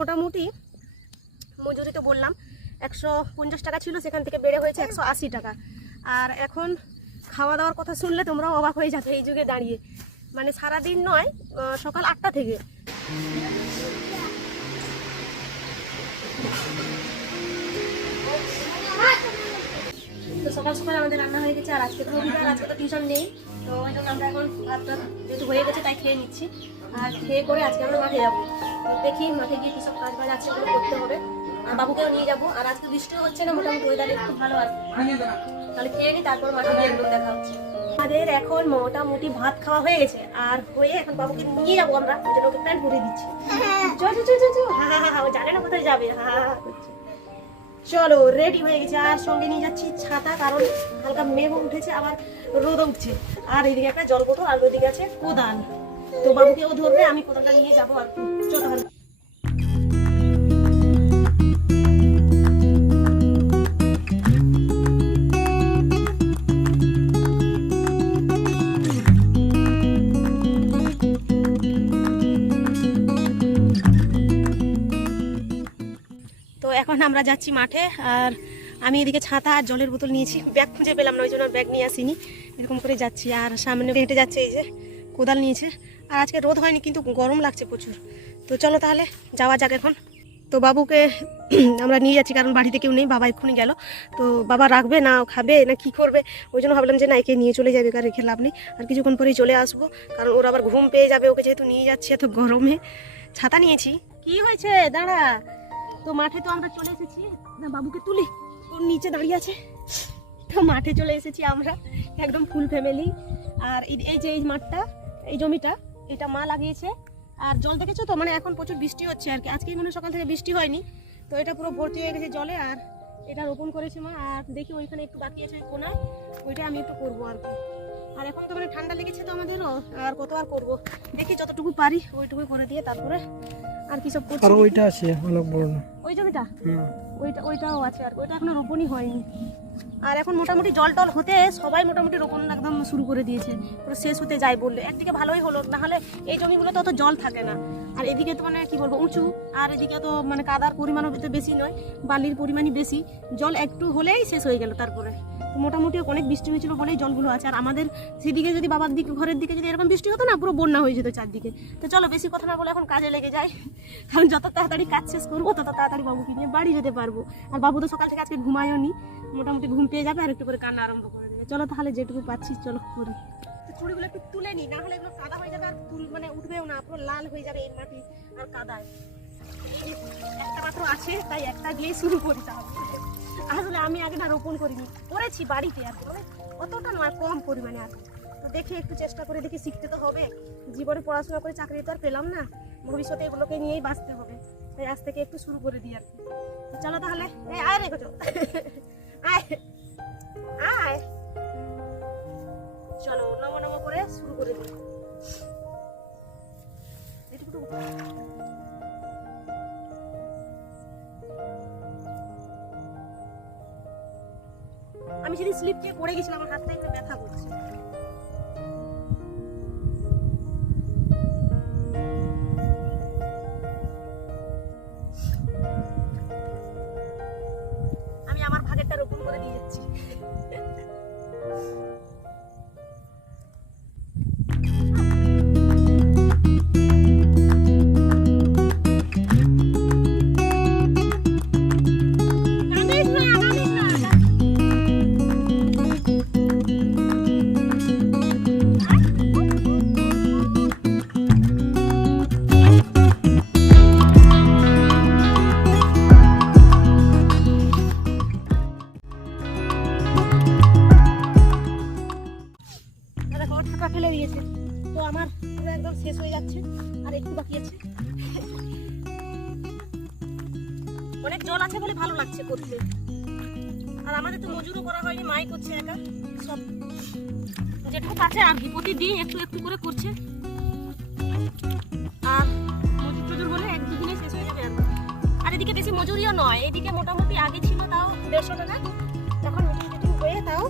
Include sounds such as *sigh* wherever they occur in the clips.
মোটামুটি মজুরি তো বললাম, একশো পঞ্চাশ টাকা ছিল, সেখান থেকে বেড়ে হয়েছে একশো আশি টাকা। আর এখন খাওয়া দাওয়ার কথা শুনলে তোমরাও অবাক হয়ে যাবে এই যুগে দাঁড়িয়ে। মানে সারাদিন নয় সকাল আটটা থেকে। তো সকাল সকাল আমাদের রান্না হয়ে গেছে, আর আজকে তো আজকে তো টিউশন নেই। তো আমরা এখন ভাত টাত যেহেতু হয়ে গেছে, তাই খেয়ে নিচ্ছি। আর খেয়ে করে আজকে আমরা মাঠে যাব। দেখি মাঠে গিয়ে কী সব কাজ বাজ আছে করতে হবে। আর বাবুকেও নিয়ে যাব। আর আজকে বৃষ্টিও হচ্ছে না, মোটামুটি ওয়েদার একটু ভালো আর তাহলে খেয়ে নিই তারপর মাঠে গিয়ে একদম দেখা হচ্ছে। আমাদের এখন মোটামুটি ভাত খাওয়া হয়ে গেছে। আর হয়ে এখন বাবুকে নিয়ে যাব আমরা, ওই জন্য ওকে প্ল্যান করে দিচ্ছি। চল চল চল হ্যাঁ হ্যাঁ ও জানে না কোথায় যাবে। করছে। চলো রেডি হয়ে গেছে। আর সঙ্গে নিয়ে যাচ্ছি ছাতা, কারণ হালকা মেঘ উঠেছে, আবার রোদ উঠছে। আর এদিকে একটা জল বোতল আর ওদিকে আছে কোদাল। তো বাবুকে ও ধরবে, আমি কোদালটা নিয়ে যাব আর এখন আমরা যাচ্ছি মাঠে, আর আমি এদিকে ছাতা আর জলের বোতল নিয়েছি। ব্যাগ খুঁজে পেলাম না, ওই জন্য ব্যাগ নিয়ে আসিনি। এরকম করে যাচ্ছি, আর সামনে হেঁটে যাচ্ছে এই যে। কোদাল নিয়েছে। আর আজকে রোদ হয়নি, কিন্তু গরম লাগছে প্রচুর। তো চলো তাহলে, যাওয়া যাক এখন। তো বাবুকে *clears throat* আমরা নিয়ে যাচ্ছি, কারণ বাড়িতে কেউ নেই, বাবা এক্ষুনি গেল। তো বাবা রাখবে না, খাবে না কি করবে? ওই জন্য ভাবলাম যে না, একে নিয়ে চলে যাবে কার রেখে লাভ নেই। আর কিছুক্ষণ পরেই চলে আসব, কারণ ওর আবার ঘুম পেয়ে যাবে, ওকে যেহেতু নিয়ে যাচ্ছে এত গরমে। ছাতা নিয়েছি। কি হয়েছে? দাঁড়া। তো মাঠে তো আমরা চলে এসেছি। না, বাবুকে তুলি। ওর নিচে দাঁড়িয়ে আছে। তো মাঠে চলে এসেছি আমরা, একদম ফুল ফ্যামিলি। আর এই যে এই মাঠটা এই জমিটা এটা মা লাগিয়েছে। আর জল দেখেছ তো? মানে এখন প্রচুর বৃষ্টি হচ্ছে আর কি। আজকে মনে সকাল থেকে বৃষ্টি হয়নি। তো এটা পুরো ভর্তি হয়ে গেছে জলে আর এটা রোপণ করেছে মা। আর দেখি ওইখানে একটু বাকি আছে কোনায় ওইটা আমি একটু করব আর কি। আর এখন তো মানে ঠান্ডা লেগেছে তো আমাদেরও। আর কত আর করব? দেখি যতটুকু পারি ওইটুকু করে দিয়ে তারপরে আর কি সব করছি। আর ওইটা আছে অনেক বড় ওই জমিটা? ওইটা ওইটাও আছে আর ওইটা এখনও রোপণই হয়নি। আর এখন মোটামুটি জল টল হতে সবাই মোটামুটি রোপণ একদম শুরু করে দিয়েছে। পুরো শেষ হতে যায় বললে। একদিকে ভালোই হলো, না হলে এই জমিগুলোতে অত জল থাকে না। আর এদিকে তো মানে কি বলব, উঁচু। আর এদিকে তো মানে কাদার পরিমাণও বেশি নয়, বালির পরিমাণই বেশি। জল একটু হলেই শেষ হয়ে গেল তারপরে। মোটামুটি অনেক বৃষ্টি হয়েছিল বলেই জলগুলো আছে। আর আমাদের সেদিকে যদি বাবার দিক, ঘরের দিকে যদি এরকম বৃষ্টি হতো না, পুরো বন্যা হয়ে যেত চারদিকে। তো চলো বেশি কথা না বলে এখন কাজে লেগে যাই। কারণ যত তাড়াতাড়ি কাজ শেষ করব, তত তাড়াতাড়ি বাবুকে নিয়ে বাড়ি যেতে পারব। আর বাবু তো সকাল থেকে আজকে ঘুমায়ও নি। মোটামুটি ঘুম পেয়ে যাবে আর একটু করে কান্না আরম্ভ করে দেবে। চলো তাহলে যেটুকু পাচ্ছি, চলো করি চুড়িগুলো একটু তুলে নি, না হলে এগুলো কাদা হয়ে যাবে আর তুল মানে উঠবেও না, পুরো লাল হয়ে যাবে এই মাটি আর কাদায়। একটা মাত্র আছে, তাই একটা দিয়ে শুরু করি তাহলে। আসলে আমি আগে না রোপণ করিনি, করেছি বাড়িতে আর মানে অতটা নয়, কম পরিমাণে আর। তো দেখি একটু চেষ্টা করে দেখি, শিখতে তো হবে। জীবনে পড়াশোনা করে চাকরি তো আর পেলাম না, ভবিষ্যতে এগুলোকে নিয়েই বাঁচতে হবে। তাই আজ থেকে একটু শুরু করে দিই আর কি। চলো তাহলে আয় রেখো চলো করে শুরু করে আমি সেদিন স্লিপ দিয়ে পড়ে গেছিলাম, আমার হাতটা একটু ব্যথা করছে। অনেক জল আছে বলে ভালো লাগছে করতে। আর আমাদের তো মজুরও করা হয়নি, মাই করছে একা। সব যেটুকু আছে আর কি প্রতিদিন একটু একটু করে করছে। আর মজুর টজুর হলে এক দুদিনে শেষ হয়ে যাবে আর এদিকে বেশি মজুরিও নয়, এদিকে মোটামুটি আগে ছিল তাও দেড়শো টাকা এখন টিটিং হয়ে তাও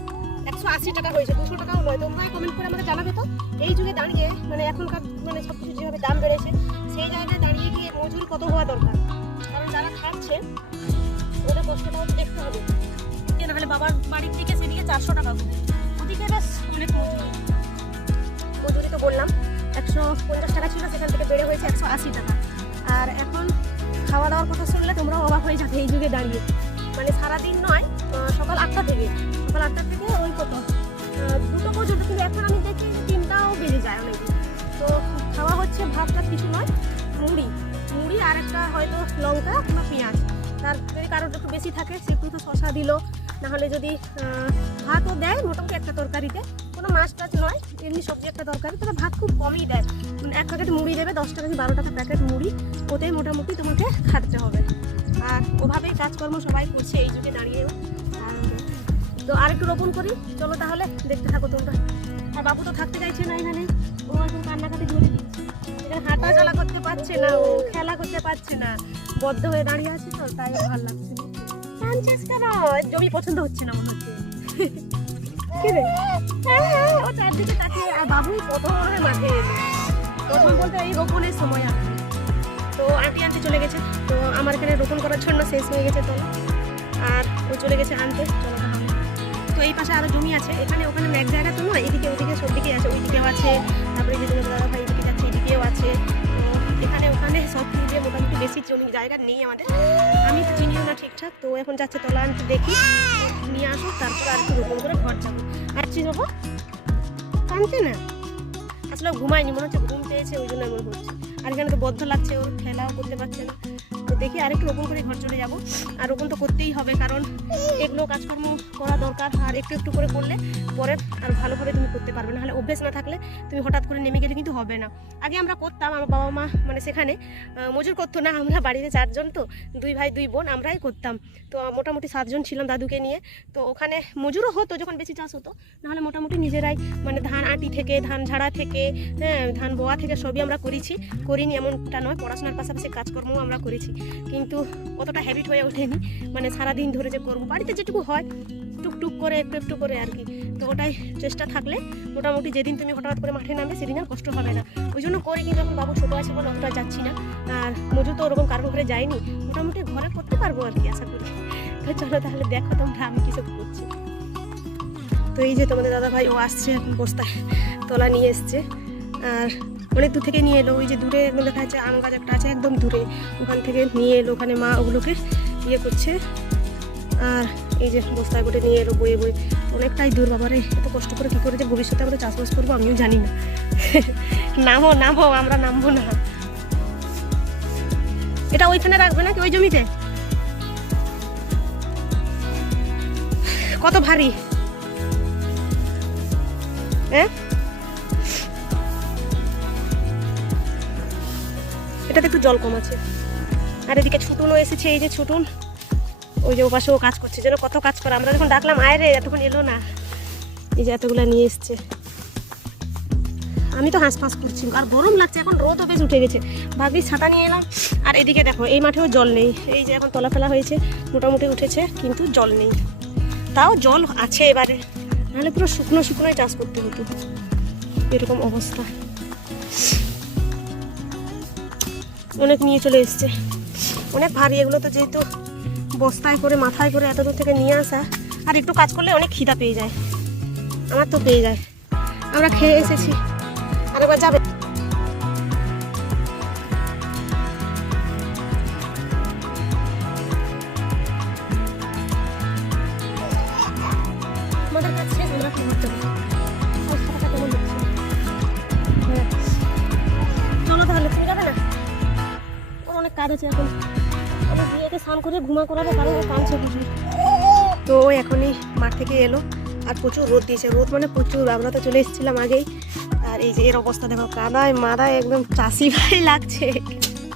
একশো আশি টাকা হয়েছে, দুশো টাকাও নয়। তোমরাই কমেন্ট করে আমাকে জানাবে তো, এই যুগে দাঁড়িয়ে মানে এখনকার মানে সব কিছু যেভাবে দাম বেড়েছে, সেই জায়গায় দাঁড়িয়ে গিয়ে মজুরি কত হওয়া দরকার? করছে ওদের কষ্টটাও তো দেখতে হবে। নাহলে বাবার বাড়ির দিকে সেদিকে চারশো টাকা ওদিকে বেশ অনেক মজুরি মজুরি তো বললাম, একশো পঞ্চাশ টাকা ছিল, সেখান থেকে বেড়ে হয়েছে একশো আশি টাকা। আর এখন খাওয়া দাওয়ার কথা শুনলে তোমরাও অবাক হয়ে যাবে এই যুগে দাঁড়িয়ে। মানে সারাদিন নয় সকাল আটটা থেকে। সকাল আটটা থেকে ওই কত দুটো পর্যন্ত কিন্তু এখন আমি দেখি তিনটাও বেজে যায় অনেক তো খাওয়া হচ্ছে, ভাতটা কিছু নয়, মুড়ি। মুড়ি আর একটা হয়তো লঙ্কা কিংবা পেঁয়াজ। তার যদি কারোর একটু বেশি থাকে, সে তো শশা দিল। নাহলে যদি ভাতও দেয় মোটামুটি একটা তরকারিতে। কোনো মাছ টাছ নয়, এমনি সবজি একটা তরকারি। তবে ভাত খুব কমই দেয়। মানে এক প্যাকেট মুড়ি দেবে, দশ টাকা কি বারো টাকা প্যাকেট মুড়ি। ওতেই মোটামুটি তোমাকে খাটতে হবে। আর ওভাবেই কাজকর্ম সবাই করছে, এই যুগে দাঁড়িয়েও। তো আর একটু রোপণ করি। চলো তাহলে, দেখতে থাকো তোমরা। আর বাবু তো থাকতে চাইছে না এখানে। ও এখন কান্নাকাটি ধরে দিচ্ছে। হাঁটা চলা করতে পারছে না ও খেলা করতে পারছে না। বদ্ধ হয়ে দাঁড়িয়ে আছে তো, তাই ভালো লাগছে না। কাঁদছিস কেন? জমি পছন্দ হচ্ছে না মনে হচ্ছে। আর মনে মাঠে? বলতে এই সময় আর তো চলে গেছে। তো আমার এখানে রোপণ করার জন্য শেষ হয়ে গেছে তো। আর ও চলে গেছে আনতে। তো এই পাশে আরও জমি আছে। এখানে, ওখানে এক জায়গা তো নয়, এদিকে ওদিকে সব দিকে আছে। ওইদিকেও আছে। তারপরে দাদা ভাই বেশি জমি, জায়গা নেই আমাদের। আমি চিনিও না ঠিকঠাক, তো এখন যাচ্ছে তলা আনতে দেখি। নিয়ে আসুক, তারপর আর একটু রোপণ করে ঘর যাব। আর চিনো কানছে না? আসলে ঘুমায়নি, মনে হচ্ছে ঘুম পেয়েছে, ওই জন্য এমন হচ্ছে। আর এখানে তো বদ্ধ লাগছে, ওর খেলাও করতে পারছে না। দেখি আরেকটু রোপণ করে ঘর চলে যাব। আর রোপণ তো করতেই হবে, কারণ এগুলো কাজকর্ম করা দরকার। আর একটু একটু করে করলে পরে আর ভালোভাবে তুমি করতে পারবে না। হলে অভ্যেস না থাকলে তুমি হঠাৎ করে নেমে গেলে কিন্তু হবে না। আগে আমরা করতাম, আমার বাবা মা মানে সেখানে মজুর করতো না। আমরা বাড়িতে চারজন তো, দুই ভাই, দুই বোন, আমরাই করতাম। তো মোটামুটি সাতজন ছিলাম দাদুকে নিয়ে। তো ওখানে মজুরও হতো, যখন বেশি চাষ হতো। নাহলে মোটামুটি নিজেরাই মানে ধান আটি থেকে, ধান ঝাড়া থেকে হ্যাঁ ধান বোয়া থেকে সবই আমরা করেছি। করিনি, এমনটা নয়। পড়াশোনার পাশাপাশি কাজকর্মও আমরা করেছি। কিন্তু অতটা হ্যাবিট হয়ে ওঠেনি। মানে সারাদিন ধরে যে করব, বাড়িতে যেটুকু হয়, টুকটুক করে, একটু একটু করে আর কি। তো ওটাই চেষ্টা থাকলে মোটামুটি যেদিন তুমি হঠাৎ করে মাঠে নামবে, সেদিন আর কষ্ট হবে না। ওই জন্য করি কিন্তু এখন বাবু ছোটো আছে বলে অতটা যাচ্ছি না। আর মজুর তো ওরকম কারও ঘরে যায়নি। মোটামুটি ঘরে করতে পারব আর কি, আশা করি। তো চলো তাহলে দেখো তোমরা আমি কিসব করছি। তো এই যে তোমাদের দাদা ভাই ও আসছে বস্তায়, তলা নিয়ে এসছে। আর অনেক দূর থেকে নিয়ে এলো, ওই যে দূরে একদম দেখা যাচ্ছে আম গাছ একটা আছে একদম দূরে। ওখান থেকে নিয়ে এলো, ওখানে মা ওগুলোকে ইয়ে করছে। আর এই যে বস্তায় করে নিয়ে এলো বয়ে বয়ে। অনেকটাই দূর বাবারে এত কষ্ট করে কী করে যে ভবিষ্যতে আমরা চাষবাস করব আমিও জানি না। *laughs* নামো নামো, আমরা নামবো না। এটা ওইখানে রাখবে নাকি ওই জমিতে? কত ভারী? হ্যাঁ? এটাতে একটু জল কম আছে। আর এদিকে ছুটুনও এসেছে, এই যে ছুটুন। ওই যে ওপাশে ও কাজ করছে, যেন কত কাজ করে। আমরা যখন ডাকলাম, আয় রে, এতক্ষণ এলো না। এই যে এতগুলো নিয়ে এসছে। আমি তো হাঁস ফাঁস করছি, আর গরম লাগছে, এখন রোদও বেশ উঠে গেছে। ভাবি, ছাতা নিয়ে এলাম। আর এদিকে দেখো, এই মাঠেও জল নেই। এই যে এখন তলা ফেলা হয়েছে, মোটামুটি উঠেছে, কিন্তু জল নেই। তাও জল আছে এবারে। নাহলে পুরো শুকনো শুকনোই চাষ করতে হতো। এরকম অবস্থা। অনেক নিয়ে চলে এসছে। অনেক ভারী, এগুলো তো যেহেতু বস্তায় করে, মাথায় করে এত দূর থেকে নিয়ে আসা, আর একটু কাজ করলে অনেক খিদা পেয়ে যায়। আমার তো পেয়ে যায়। আমরা খেয়ে এসেছি। আরেকবার যাবে। আছে এখন। বিয়েতে স্নান করে ঘুমা করাবো কারণ ও কাঁদছে প্রচুর তো এখনই মাঠ থেকে এলো আর প্রচুর রোদ দিয়েছে। রোদ মানে প্রচুর, আমরা তো চলে এসেছিলাম আগেই। আর এই যে এর অবস্থা দেখো, কাদায় মাদায় একদম চাষি ভাই লাগছে।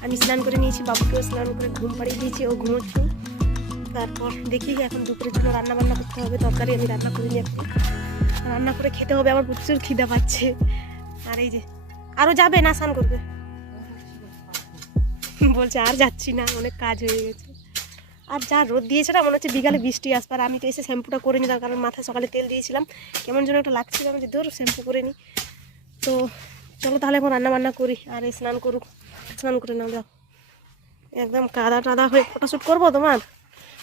আমি স্নান করে নিয়েছি, বাবুকেও স্নান করে ঘুম পাড়িয়ে দিয়েছি, ও ঘুমোচ্ছে। তারপর দেখি এখন দুপুরের জন্য রান্না বান্না করতে হবে, তরকারি আমি রান্না করিনি এখন। রান্না করে খেতে হবে, আমার প্রচুর খিদা পাচ্ছে। আর এই যে আরও যাবে না, স্নান করবে? *laughs* বলছে আর যাচ্ছি না অনেক কাজ হয়ে গেছে। আর যা রোদ দিয়েছে না মনে হচ্ছে বিকালে বৃষ্টি আসবে। আর আমি তো এসে শ্যাম্পুটা করে নিলাম কারণ মাথায় সকালে তেল দিয়েছিলাম। কেমন যেন একটা লাগছিল আমি যে ধর শ্যাম্পু করে নিই। তো চলো তাহলে এখন রান্না বান্না করি আর এই স্নান করুক। স্নান করে নাও যাও। একদম কাদা টাদা হয়ে ফটোশ্যুট করব তোমার?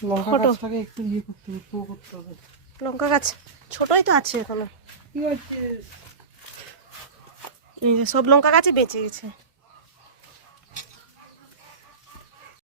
লঙ্কা ফটো। ইয়ে লঙ্কা গাছ ছোটই তো আছে এখনও। এই যে সব লঙ্কা গাছই বেঁচে গেছে।